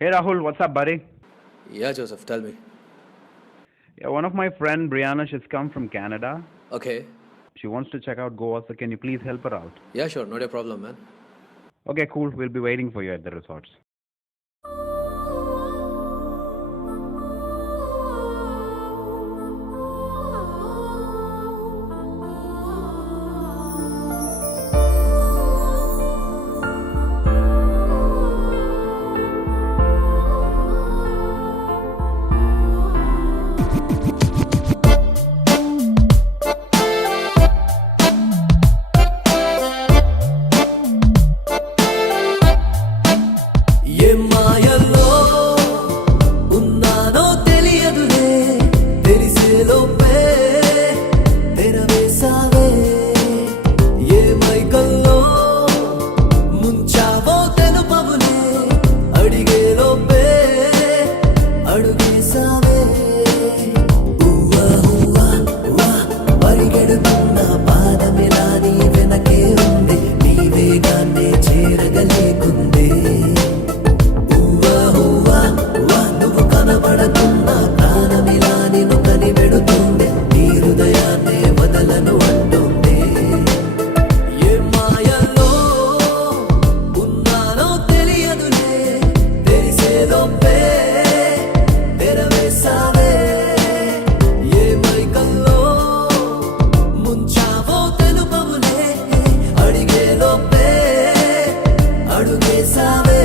Hey Rahul, what's up, buddy? Yeah, Joseph, tell me. Yeah, one of my friend Brianna, she's come from Canada. Okay. She wants to check out Goa, so can you please help her out? Yeah, sure, not a problem, man. Okay, cool. We'll be waiting for you at the resorts. ఏ మాయల్లో ఉన్నానో తెలియదులే తెలిసేలోపే తెరవేసావే ఏ మైకల్లో ముంచావో తెలుపవులే అడిగేలోపే అడుగేసావే ఊవా ఊవా ఊవా పరిగెడుతున్న పాదమిలా నీ వెనకే ఉంది నీ వేగాన్నే చేరగలేకుందే నువ్వు కనబడకున్నా ప్రాణమిలా నిన్ను కనిపెడుతుంది నీ హృదయాన్నే వదలను అంటుంది ఏ మాయల్లో ఉన్నానో తెలియదులే తెలిసేలోపే తెరవేసావే ఏ మైకల్లో ముంచావో తెలుపవులే అడిగేలోపే అడుగేసావే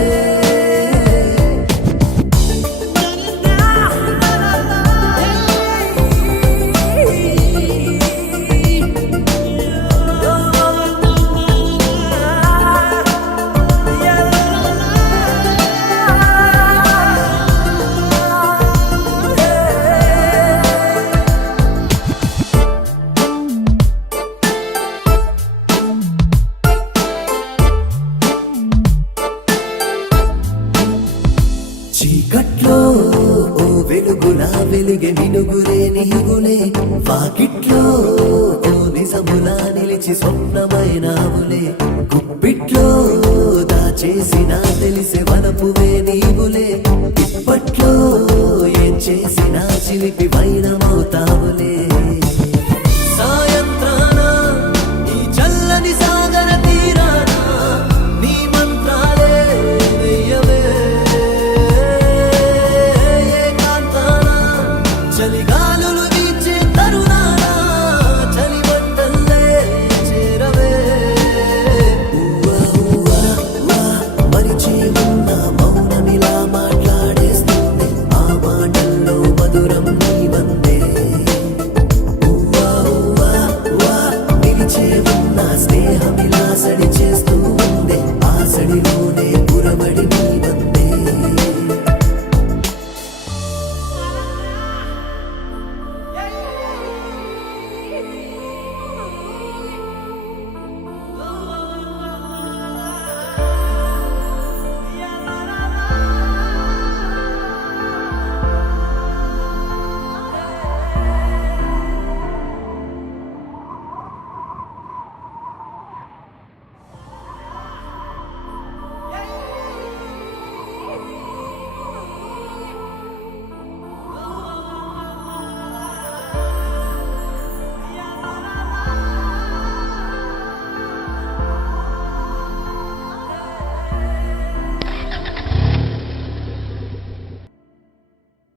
చీకట్లో ఓ వెలుగులా వెలిగే మినుగురే నీవులే వాకిట్లో ఓ నిజములా నిలిచి స్వప్నమైనావులే గుప్పిట్లో దాచేసిన తెలిసే వనపువే